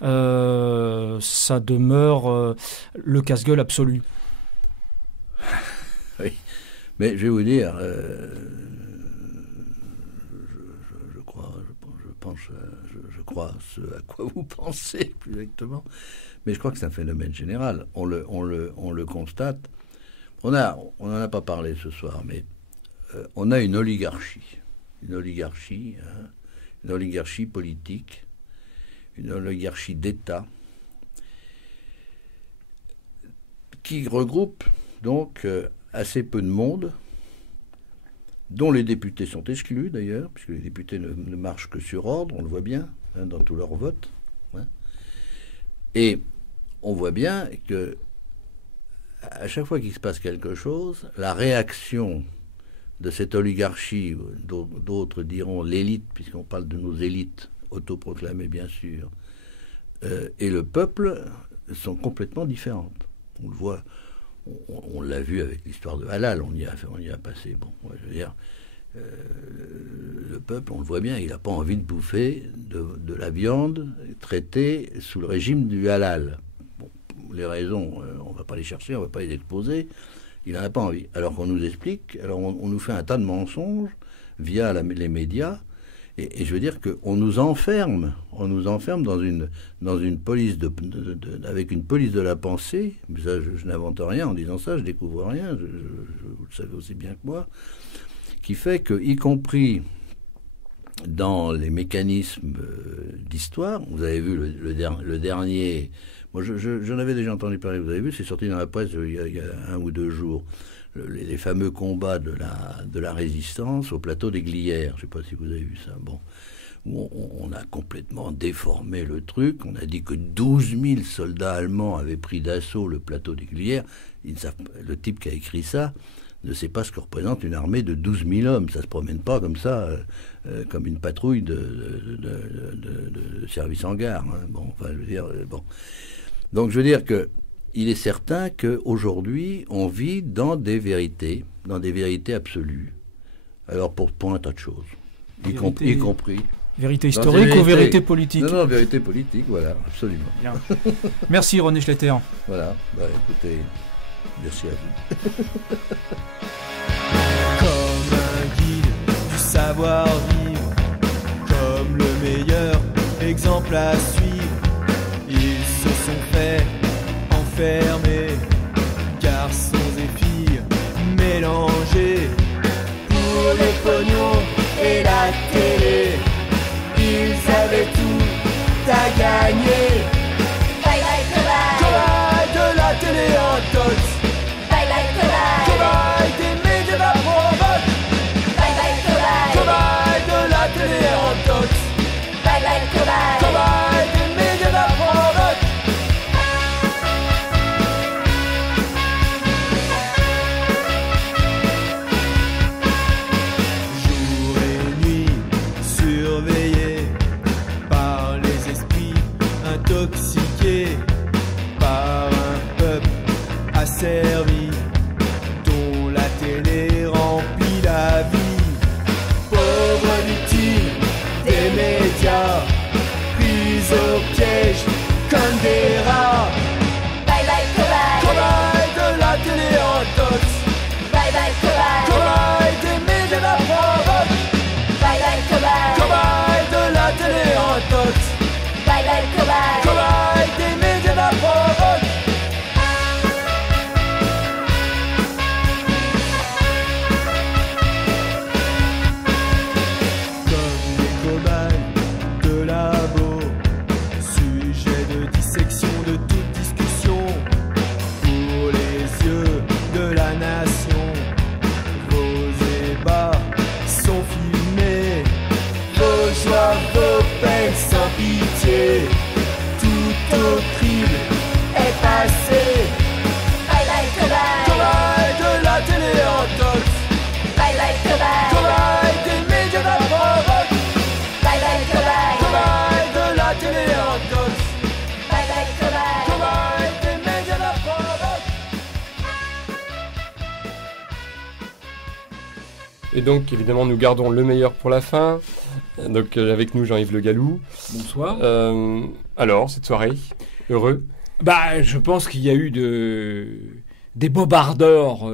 ça demeure le casse-gueule absolu. Oui, mais je vais vous dire, je crois ce à quoi vous pensez plus exactement, mais je crois que c'est un phénomène général. On le constate. On n'en a pas parlé ce soir, mais on a une oligarchie politique, une oligarchie d'État qui regroupe donc assez peu de monde, dont les députés sont exclus d'ailleurs, puisque les députés ne marchent que sur ordre, on le voit bien dans tous leurs votes. Et on voit bien que à chaque fois qu'il se passe quelque chose, la réaction de cette oligarchie, d'autres diront l'élite, puisqu'on parle de nos élites autoproclamées bien sûr, et le peuple sont complètement différentes. On le voit, on l'a vu avec l'histoire de Halal, on y a passé. Bon, je veux dire, le peuple, on le voit bien, il n'a pas envie de bouffer de la viande traitée sous le régime du Halal. Bon, les raisons, on ne va pas les chercher, on ne va pas les exposer. Il n'en a pas envie. Alors qu'on nous explique, alors on nous fait un tas de mensonges via les médias, et je veux dire qu'on nous enferme dans une police avec une police de la pensée. Mais ça, je n'invente rien en disant ça, je découvre rien, vous le savez aussi bien que moi, qui fait que, y compris dans les mécanismes d'histoire, vous avez vu le dernier. Moi, j'en avais déjà entendu parler, vous avez vu, c'est sorti dans la presse il y a 1 ou 2 jours, les fameux combats de la résistance au plateau des Glières. Je ne sais pas si vous avez vu ça. Bon, où on a complètement déformé le truc. On a dit que 12 000 soldats allemands avaient pris d'assaut le plateau des Glières. Le type qui a écrit ça ne sait pas ce que représente une armée de 12 000 hommes. Ça ne se promène pas comme ça, comme une patrouille de service en gare. Hein. Bon, enfin, je veux dire, bon. Donc, je veux dire qu'il est certain qu'aujourd'hui, on vit dans des vérités absolues. Alors, pour un tas de choses, y compris... Vérité historique ou vérité politique? Non, vérité politique, voilà, absolument. Bien. Merci René Schletter. Voilà, écoutez, merci à vous. Comme un guide du savoir-vivre, comme le meilleur exemple à suivre, ils se sont fait enfermer, garçons et filles mélangés, pour les pognons et la télé, ils avaient tout à gagner. Bye bye cobaye, Cobaye de la télé en tots, bye bye cobaye, cobaye des médias la provoque, bye bye cobaye, cobaye de la télé en tots, bye bye cobaye, cobaye des médias la provoque. Jour et nuit surveillés par les esprits intoxiqués, par un peuple asservi dont la télé remplit la vie. Pauvres victimes des médias, prises au piège comme des rats. bye bye cobaye, Cobaye de la télé en tots, bye bye cobaye, cobaye des médias la provoque, bye bye cobaye, cobaye de la télé en tots, bye bye cobaye, cobaye des médias la provoque. Comme des cobayes de labo, sujet de dissection de toute discussion, pour les yeux de la nation, vos ébats sont filmés, vos joies, vos peines sans pitié, tout au crible est passé. bye bye cobaye, Cobaye de la télé en tots, bye bye cobaye, cobaye des médias la provoque, bye bye cobaye, cobaye de la télé en tots, bye bye cobaye, cobaye des médias la provoque. Et donc, évidemment, nous gardons le meilleur pour la fin. Donc, avec nous, Jean-Yves Le Gallou. Bonsoir. Alors, cette soirée, heureux? Je pense qu'il y a eu des bobardeurs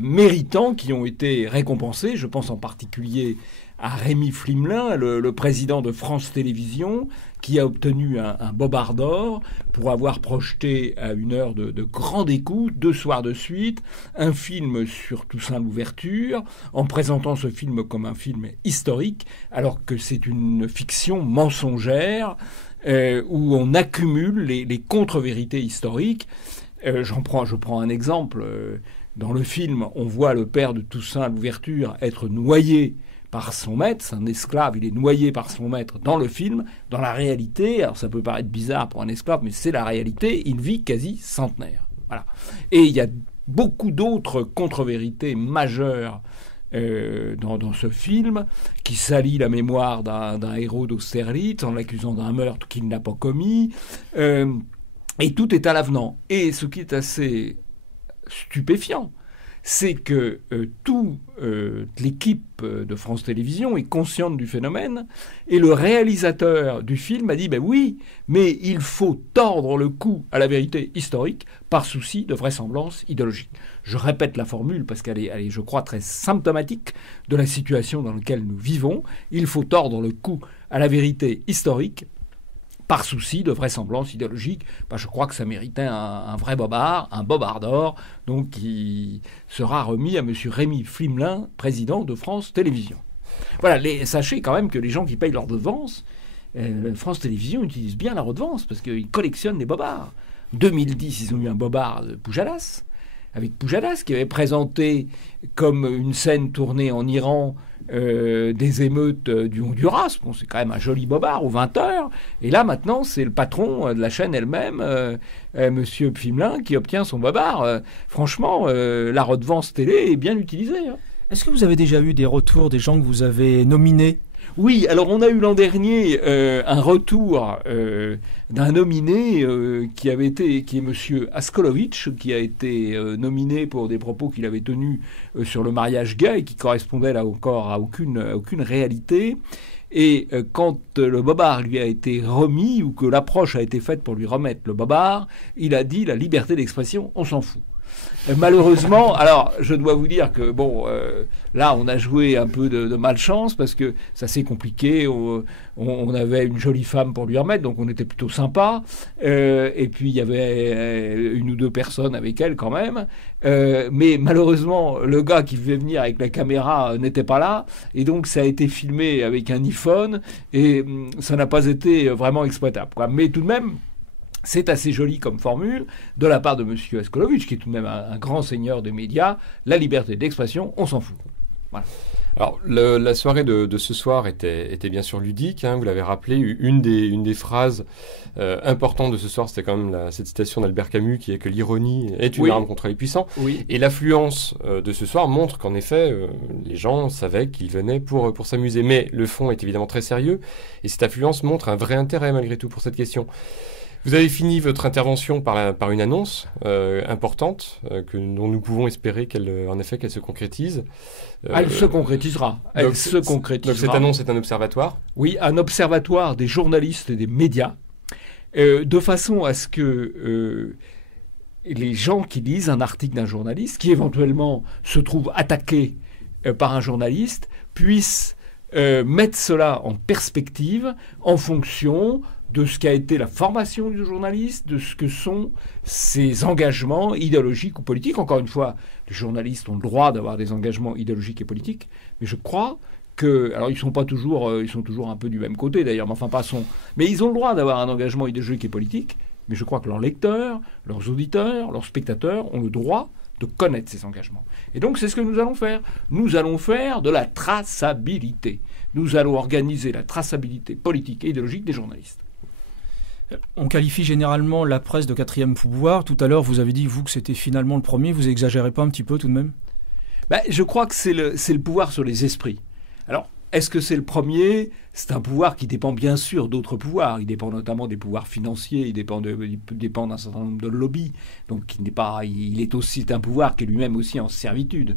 méritants qui ont été récompensés. Je pense en particulier à Rémi Flimelin, le président de France Télévisions, qui a obtenu un Bobard d'or pour avoir projeté à une heure de grande écoute, 2 soirs de suite, un film sur Toussaint Louverture, en présentant ce film comme un film historique, alors que c'est une fiction mensongère où on accumule les contre-vérités historiques. Je prends un exemple. Dans le film, on voit le père de Toussaint Louverture être noyé par son maître, c'est un esclave, il est noyé par son maître dans le film. Dans la réalité, alors ça peut paraître bizarre pour un esclave, mais c'est la réalité, il vit quasi centenaire. Voilà. Et il y a beaucoup d'autres contre-vérités majeures dans ce film, qui salit la mémoire d'un héros d'Austerlitz en l'accusant d'un meurtre qu'il n'a pas commis, et tout est à l'avenant. Et ce qui est assez stupéfiant, c'est que toute l'équipe de France Télévisions est consciente du phénomène, et le réalisateur du film a dit ben oui, mais il faut tordre le cou à la vérité historique par souci de vraisemblance idéologique. Je répète la formule parce qu'elle est, je crois, très symptomatique de la situation dans laquelle nous vivons. Il faut tordre le cou à la vérité historique par souci de vraisemblance idéologique. Je crois que ça méritait un vrai bobard, un bobard d'or, donc qui sera remis à M. Rémy Flimelin, président de France Télévisions. Voilà, sachez quand même que les gens qui payent leur redevance, France Télévisions utilise bien la redevance, parce qu'ils collectionnent les bobards. En 2010, ils ont eu un bobard de Poujadas, avec Poujadas, qui avait présenté comme une scène tournée en Iran des émeutes du Honduras. Bon, c'est quand même un joli bobard aux 20h. Et là, maintenant, c'est le patron de la chaîne elle-même, Monsieur Pfimelin, qui obtient son bobard. Franchement, la redevance télé est bien utilisée. Hein. Est-ce que vous avez déjà eu des retours des gens que vous avez nominés ? Oui, alors on a eu l'an dernier un retour d'un nominé qui est Monsieur Askolovitch, qui a été nominé pour des propos qu'il avait tenus sur le mariage gay et qui correspondaient là encore à aucune réalité. Et quand le bobard lui a été remis, ou que l'approche a été faite pour lui remettre le bobard, il a dit: la liberté d'expression, on s'en fout. Malheureusement, alors je dois vous dire que là on a joué un peu de malchance, parce que ça s'est compliqué. On avait une jolie femme pour lui remettre, donc on était plutôt sympa. Et puis il y avait une ou deux personnes avec elle quand même. Mais malheureusement, le gars qui devait venir avec la caméra n'était pas là, et donc ça a été filmé avec un iPhone, et ça n'a pas été vraiment exploitable, quoi. Mais tout de même, c'est assez joli comme formule de la part de M. Askolovitch, qui est tout de même un grand seigneur des médias. La liberté d'expression, on s'en fout. Voilà. Alors, la soirée de ce soir était bien sûr ludique, hein, vous l'avez rappelé. Une des phrases importantes de ce soir, c'était quand même cette citation d'Albert Camus, qui est que l'ironie est une arme contre les puissants. Oui. Et l'affluence de ce soir montre qu'en effet, les gens savaient qu'ils venaient pour s'amuser. Mais le fond est évidemment très sérieux, et cette affluence montre un vrai intérêt malgré tout pour cette question. Vous avez fini votre intervention par une annonce importante dont nous pouvons espérer qu'elle se concrétise. Elle se concrétisera. Donc cette annonce est un observatoire ? Oui, un observatoire des journalistes et des médias, de façon à ce que les gens qui lisent un article d'un journaliste, qui éventuellement se trouvent attaqués par un journaliste, puissent mettre cela en perspective en fonction de ce qu'a été la formation du journaliste, de ce que sont ses engagements idéologiques ou politiques. Encore une fois, les journalistes ont le droit d'avoir des engagements idéologiques et politiques, mais je crois que... Alors, ils sont toujours un peu du même côté, d'ailleurs, mais ils ont le droit d'avoir un engagement idéologique et politique, mais je crois que leurs lecteurs, leurs auditeurs, leurs spectateurs ont le droit de connaître ces engagements. Et donc, c'est ce que nous allons faire. Nous allons faire de la traçabilité. Nous allons organiser la traçabilité politique et idéologique des journalistes. On qualifie généralement la presse de quatrième pouvoir. Tout à l'heure, vous avez dit, vous, que c'était finalement le premier. Vous exagérez pas un petit peu tout de même ? Je crois que c'est le pouvoir sur les esprits. Alors, est-ce que c'est le premier ? C'est un pouvoir qui dépend bien sûr d'autres pouvoirs. Il dépend notamment des pouvoirs financiers, il dépend d'un certain nombre de lobbies. Donc, il est aussi un pouvoir qui est lui-même aussi en servitude.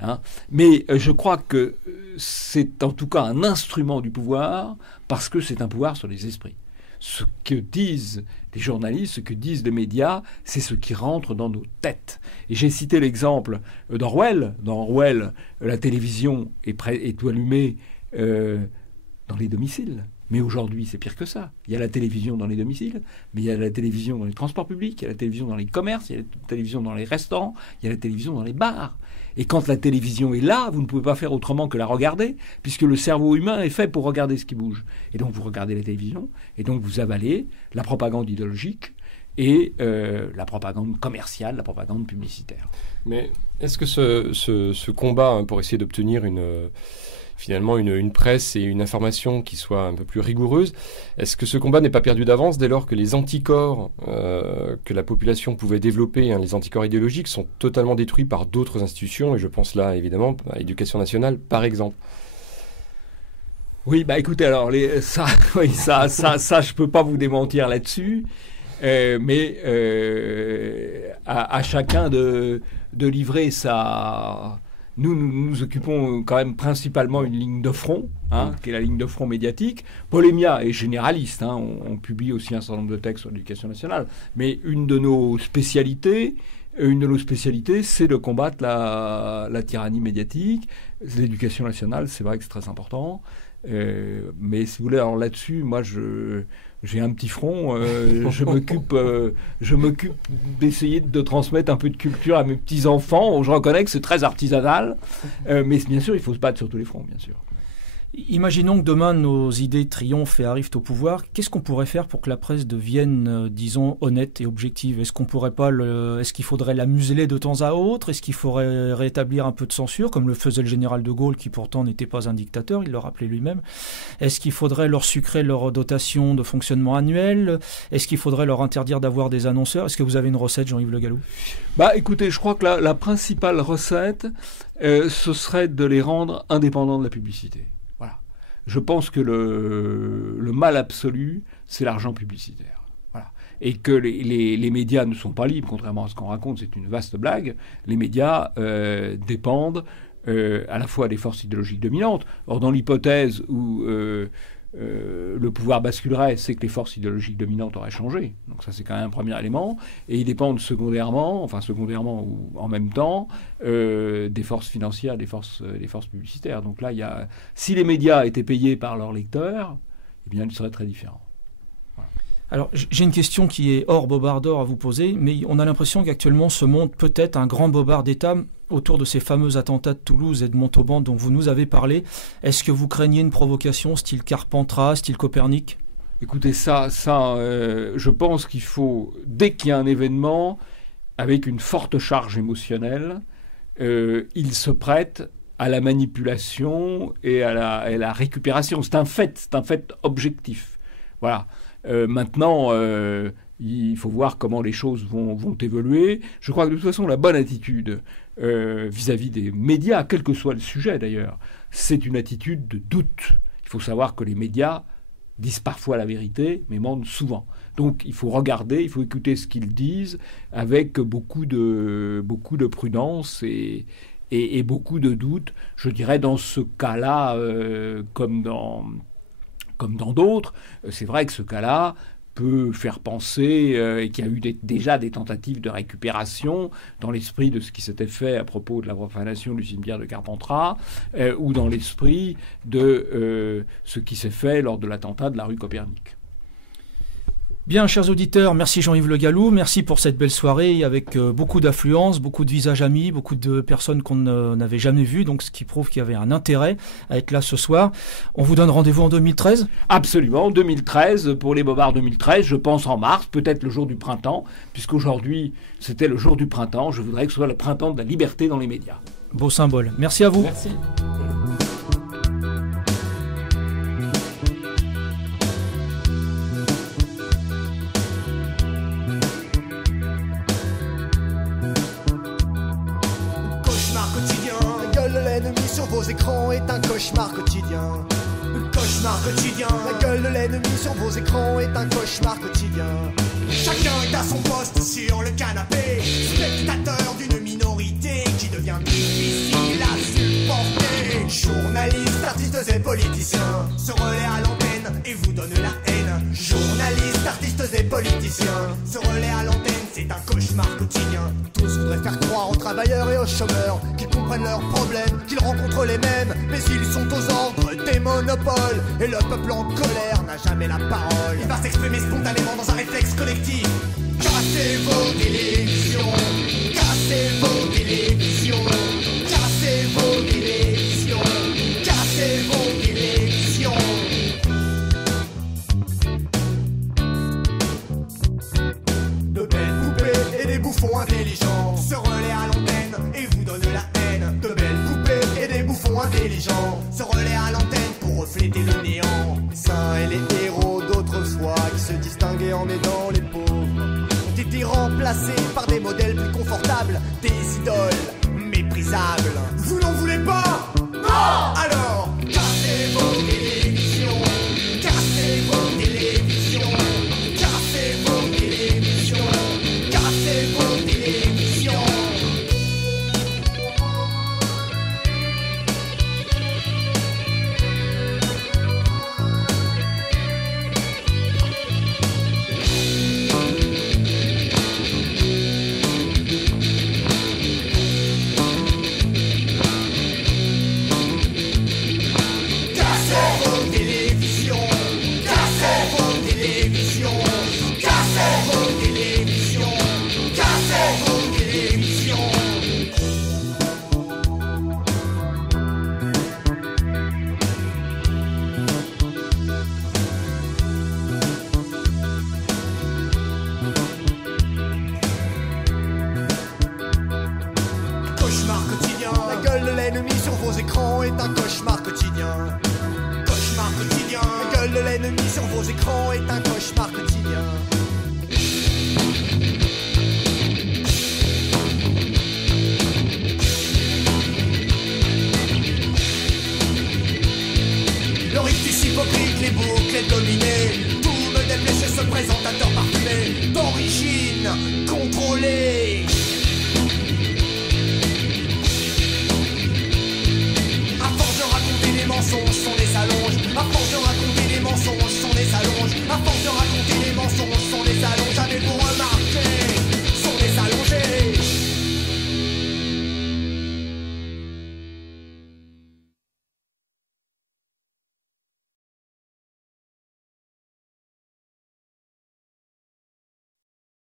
Hein. Mais je crois que c'est en tout cas un instrument du pouvoir, parce que c'est un pouvoir sur les esprits. Ce que disent les journalistes, ce que disent les médias, c'est ce qui rentre dans nos têtes. Et j'ai cité l'exemple d'Orwell. Dans Orwell, la télévision est allumée dans les domiciles. Mais aujourd'hui, c'est pire que ça. Il y a la télévision dans les domiciles, mais il y a la télévision dans les transports publics, il y a la télévision dans les commerces, il y a la télévision dans les restaurants, il y a la télévision dans les bars. Et quand la télévision est là, vous ne pouvez pas faire autrement que la regarder, puisque le cerveau humain est fait pour regarder ce qui bouge. Et donc vous regardez la télévision, et donc vous avalez la propagande idéologique et la propagande commerciale, la propagande publicitaire. Mais est-ce que ce combat pour essayer d'obtenir finalement une presse et une information qui soient un peu plus rigoureuses. Est-ce que ce combat n'est pas perdu d'avance dès lors que les anticorps que la population pouvait développer, les anticorps idéologiques, sont totalement détruits par d'autres institutions, et je pense là évidemment à l'Éducation nationale par exemple? Oui, écoutez, alors ça, je peux pas vous démentir là-dessus, mais à chacun de livrer sa... Nous occupons quand même principalement une ligne de front, qui est la ligne de front médiatique. Polémia est généraliste, on publie aussi un certain nombre de textes sur l'éducation nationale, mais une de nos spécialités, c'est de combattre la tyrannie médiatique. L'éducation nationale, c'est vrai que c'est très important. Mais si vous voulez, alors là-dessus, moi, j'ai un petit front. Je m'occupe d'essayer de transmettre un peu de culture à mes petits-enfants. Je reconnais que c'est très artisanal. Mais bien sûr, il faut se battre sur tous les fronts, bien sûr. Imaginons que demain nos idées triomphent et arrivent au pouvoir. Qu'est-ce qu'on pourrait faire pour que la presse devienne, disons, honnête et objective? Est-ce qu'il faudrait la museler de temps à autre? Est-ce qu'il faudrait rétablir un peu de censure, comme le faisait le général de Gaulle, qui pourtant n'était pas un dictateur, il le rappelait lui-même? Est-ce qu'il faudrait leur sucrer leur dotation de fonctionnement annuelle? Est-ce qu'il faudrait leur interdire d'avoir des annonceurs? Est-ce que vous avez une recette, Jean-Yves Le Gallou? Écoutez, je crois que la principale recette, ce serait de les rendre indépendants de la publicité. Je pense que le mal absolu, c'est l'argent publicitaire. Voilà. Et que les médias ne sont pas libres, contrairement à ce qu'on raconte, c'est une vaste blague. Les médias dépendent à la fois des forces idéologiques dominantes. Or, dans l'hypothèse où le pouvoir basculerait, c'est que les forces idéologiques dominantes auraient changé. Donc ça, c'est quand même un premier élément. Et ils dépendent secondairement ou en même temps, des forces financières, des forces publicitaires. Donc là, si les médias étaient payés par leurs lecteurs, eh bien, ils seraient très différents. Voilà. Alors, j'ai une question qui est hors bobard d'or à vous poser, mais on a l'impression qu'actuellement se monte peut-être un grand bobard d'État autour de ces fameux attentats de Toulouse et de Montauban dont vous nous avez parlé. Est-ce que vous craignez une provocation style Carpentras, style Copernic? Écoutez, je pense qu'il faut, dès qu'il y a un événement avec une forte charge émotionnelle, il se prête à la manipulation et à la récupération. C'est un fait objectif. Voilà. Maintenant, il faut voir comment les choses vont évoluer. Je crois que de toute façon, la bonne attitude vis-à-vis des médias, quel que soit le sujet d'ailleurs, c'est une attitude de doute. Il faut savoir que les médias disent parfois la vérité, mais mentent souvent. Donc il faut regarder, il faut écouter ce qu'ils disent avec beaucoup de prudence et beaucoup de doute. Je dirais dans ce cas-là, comme dans d'autres, c'est vrai que ce cas-là peut faire penser et qu'il y a eu déjà des tentatives de récupération dans l'esprit de ce qui s'était fait à propos de la profanation du cimetière de Carpentras ou dans l'esprit de ce qui s'est fait lors de l'attentat de la rue Copernic. Bien, chers auditeurs, merci Jean-Yves Le Gallou, merci pour cette belle soirée avec beaucoup d'affluence, beaucoup de visages amis, beaucoup de personnes qu'on n'avait jamais vues, donc ce qui prouve qu'il y avait un intérêt à être là ce soir. On vous donne rendez-vous en 2013 ? Absolument, 2013, pour les Bobards 2013, je pense en mars, peut-être le jour du printemps, puisqu'aujourd'hui c'était le jour du printemps, je voudrais que ce soit le printemps de la liberté dans les médias. Beau symbole, merci à vous. Merci. Sur vos écrans est un cauchemar quotidien. Cauchemar quotidien. La gueule de l'ennemi sur vos écrans est un cauchemar quotidien. Chacun est à son poste sur le canapé, spectateur d'une minorité qui devient difficile à supporter. Journalistes, artistes et politiciens se relaient à l'antenne et vous donnent la haine. Journalistes, artistes et politiciens se relaient à l'antenne, c'est un cauchemar quotidien. Tous voudraient faire croire aux travailleurs et aux chômeurs qu'ils comprennent leurs problèmes, qu'ils rencontrent les mêmes, mais ils sont aux ordres des monopoles. Et le peuple en colère n'a jamais la parole. Il va s'exprimer spontanément dans un réflexe collectif. Cassez vos télévisions, cassez vos télévisions, cassez vos télévisions, cassez vos télévisions. De belles poupées et des bouffons intelligents se relaient à l'antenne et vous donnent la haine. De belles poupées et des bouffons intelligents se relaient à remplacés par des modèles plus confortables, des idoles méprisables. Vous n'en voulez pas? Non! Alors, cassez vos télévisions, cassez vos télévisions, cassez vos télévisions, cassez vos télévisions. Cauchemar quotidien, la gueule de l'ennemi sur vos écrans est un cauchemar quotidien. Cauchemar quotidien, la gueule de l'ennemi sur vos écrans est un cauchemar quotidien. Le rictus hypocrite, les boucles dominées, tout me déplaît chez ce présentateur parfumé, d'origine contrôlée.